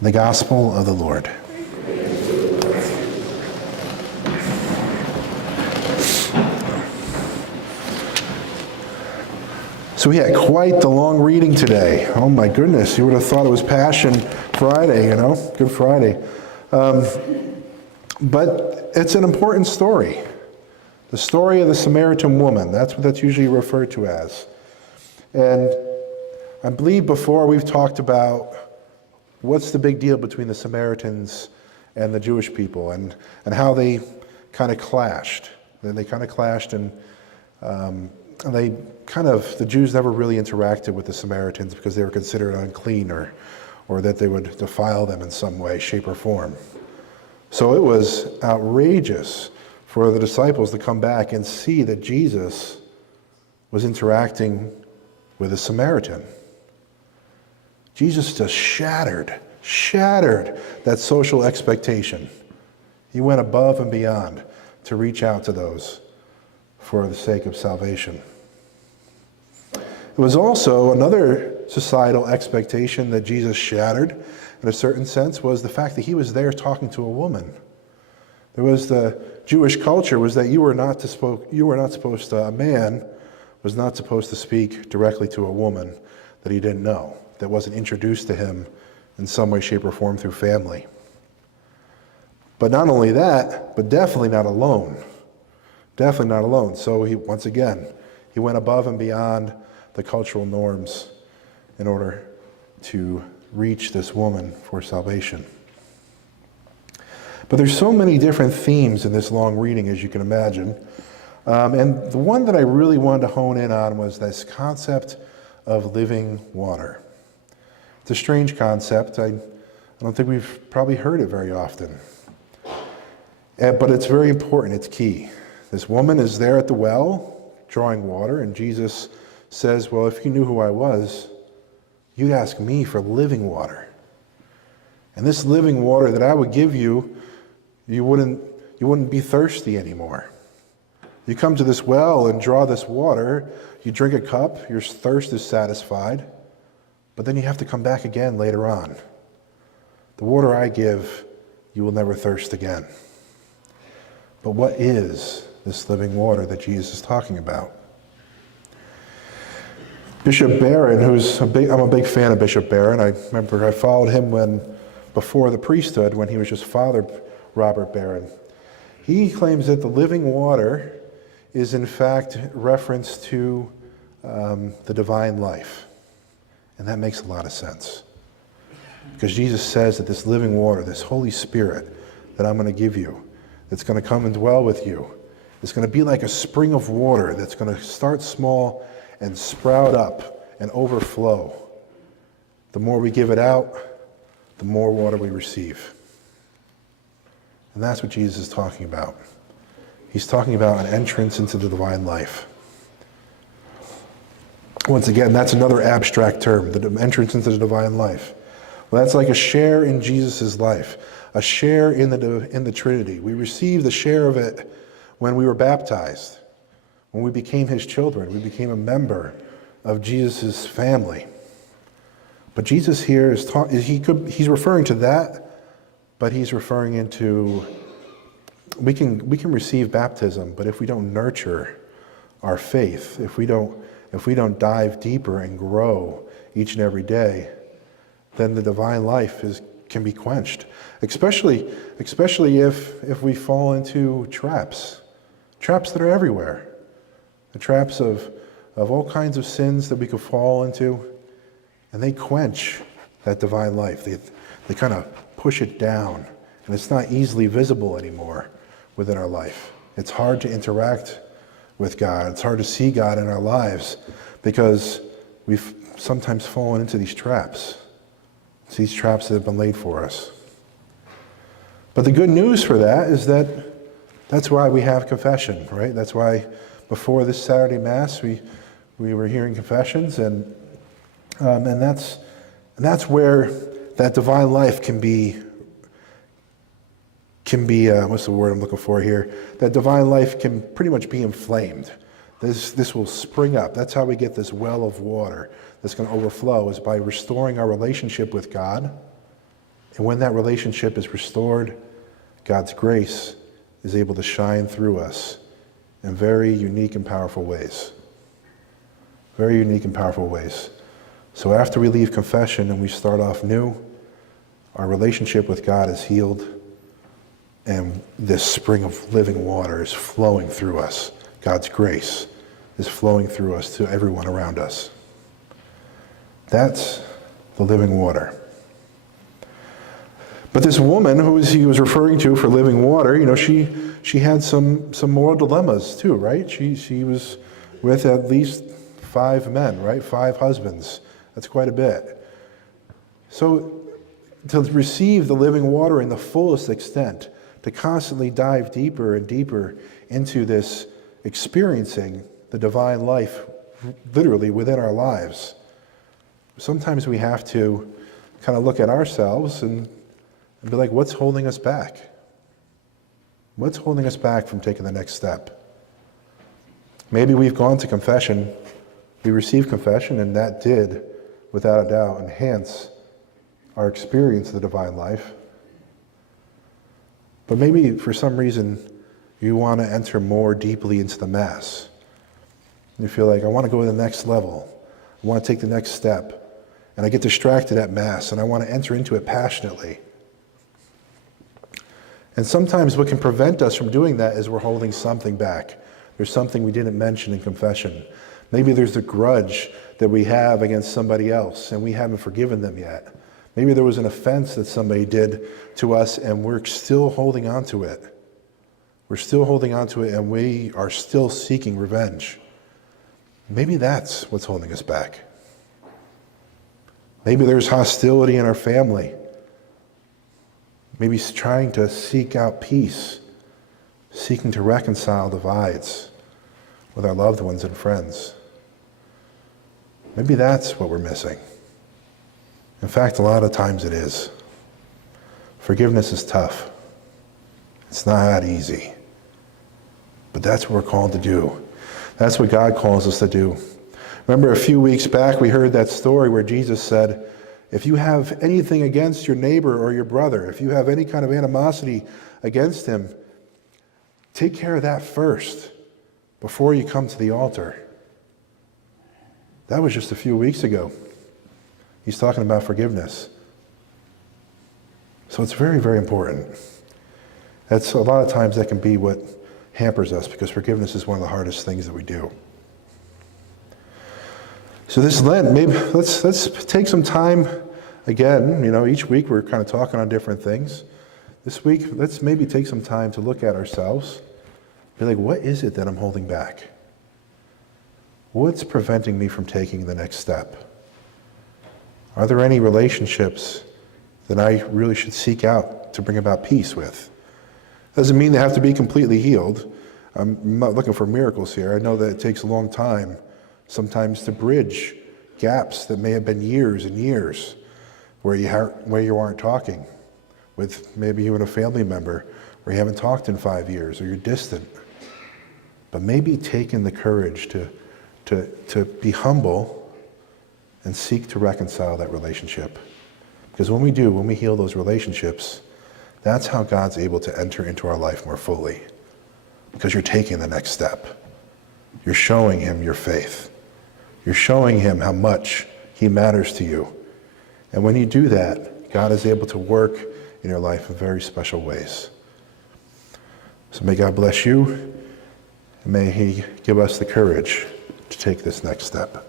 The Gospel of the Lord. So we had quite the long reading today. Oh my goodness, you would have thought it was Passion Friday, Good Friday. But it's an important story. The story of the Samaritan woman, that's what that's usually referred to as. And I believe before we've talked about what's the big deal between the Samaritans and the Jewish people and how they kind of clashed. They kind of clashed and the Jews never really interacted with the Samaritans because they were considered unclean or that they would defile them in some way, shape, or form. So it was outrageous for the disciples to come back and see that Jesus was interacting with a Samaritan. Jesus just shattered that social expectation. He went above and beyond to reach out to those for the sake of salvation. It was also another societal expectation that Jesus shattered, in a certain sense, was the fact that he was there talking to a woman. There was the Jewish culture was that a man was not supposed to speak directly to a woman that he didn't know, that wasn't introduced to him in some way, shape, or form through family. But not only that, but definitely not alone. Definitely not alone. So he went above and beyond the cultural norms in order to reach this woman for salvation. But there's so many different themes in this long reading, as you can imagine. And the one that I really wanted to hone in on was this concept of living water. It's a strange concept. I don't think we've probably heard it very often. But it's very important. It's key. This woman is there at the well, drawing water, and Jesus says, well, if you knew who I was, you'd ask me for living water. And this living water that I would give you, you wouldn't be thirsty anymore. You come to this well and draw this water, you drink a cup, your thirst is satisfied, but then you have to come back again later on. The water I give, you will never thirst again. But what is this living water that Jesus is talking about? Bishop Barron, I'm a big fan of Bishop Barron. I remember I followed him before the priesthood, when he was just Father Robert Barron. He claims that the living water is in fact reference to the divine life. And that makes a lot of sense. Because Jesus says that this living water, this Holy Spirit that I'm going to give you, that's going to come and dwell with you, is going to be like a spring of water that's going to start small and sprout up and overflow. The more we give it out, the more water we receive. And that's what Jesus is talking about. He's talking about an entrance into the divine life. Once again, that's another abstract term, the entrance into the divine life. Well, that's like a share in Jesus' life, a share in the Trinity. We received the share of it when we were baptized, when we became his children. We became a member of Jesus' family. But Jesus here he's referring to that, but he's referring into we can receive baptism, but if we don't nurture our faith, if we don't dive deeper and grow each and every day, then the divine life can be quenched. Especially if we fall into traps that are everywhere. The traps of all kinds of sins that we could fall into, and they quench that divine life. They kind of push it down, and it's not easily visible anymore within our life. It's hard to interact with God. It's hard to see God in our lives because we've sometimes fallen into these traps. It's these traps that have been laid for us. But the good news for that is that's why we have confession, right? That's why before this Saturday Mass we were hearing confessions, and that's where that divine life can be what's the word I'm looking for here? That divine life can pretty much be inflamed. This will spring up. That's how we get this well of water that's going to overflow, is by restoring our relationship with God And when that relationship is restored, God's grace is able to shine through us in very unique and powerful ways. Very unique and powerful ways. So after we leave confession and we start off new, our relationship with God is healed, and this spring of living water is flowing through us. God's grace is flowing through us to everyone around us. That's the living water. But this woman who he was referring to for living water, she had some moral dilemmas too, right? She was with at least 5 men, right? 5 husbands. That's quite a bit. So to receive the living water in the fullest extent, to constantly dive deeper and deeper into this experiencing the divine life literally within our lives, sometimes we have to kind of look at ourselves and be like, what's holding us back? What's holding us back from taking the next step? Maybe we've gone to confession, we received confession, and that did, without a doubt, enhance our experience of the divine life. But maybe for some reason you want to enter more deeply into the Mass. You feel like, I want to go to the next level. I want to take the next step. And I get distracted at Mass, and I want to enter into it passionately. And sometimes what can prevent us from doing that is we're holding something back. There's something we didn't mention in confession. Maybe there's a grudge that we have against somebody else, and we haven't forgiven them yet. Maybe there was an offense that somebody did to us, and we're still holding on to it. We're still holding on to it, and we are still seeking revenge. Maybe that's what's holding us back. Maybe there's hostility in our family. Maybe trying to seek out peace, seeking to reconcile divides with our loved ones and friends. Maybe that's what we're missing. In fact, a lot of times it is. Forgiveness is tough. It's not that easy. But that's what we're called to do. That's what God calls us to do. Remember a few weeks back we heard that story where Jesus said, if you have anything against your neighbor or your brother, if you have any kind of animosity against him, take care of that first before you come to the altar. That was just a few weeks ago. He's talking about forgiveness. So it's very, very important. That's a lot of times that can be what hampers us, because forgiveness is one of the hardest things that we do. So this Lent, maybe let's take some time again. Each week we're kind of talking on different things. This week, let's maybe take some time to look at ourselves. Be like, what is it that I'm holding back? What's preventing me from taking the next step? Are there any relationships that I really should seek out to bring about peace with? Doesn't mean they have to be completely healed. I'm not looking for miracles here. I know that it takes a long time sometimes to bridge gaps that may have been years and years where you aren't talking with maybe you and a family member, or you haven't talked in 5 years, or you're distant. But maybe taking the courage to be humble and seek to reconcile that relationship. Because when we heal those relationships, that's how God's able to enter into our life more fully. Because you're taking the next step. You're showing him your faith. You're showing him how much he matters to you. And when you do that, God is able to work in your life in very special ways. So may God bless you, and may he give us the courage to take this next step.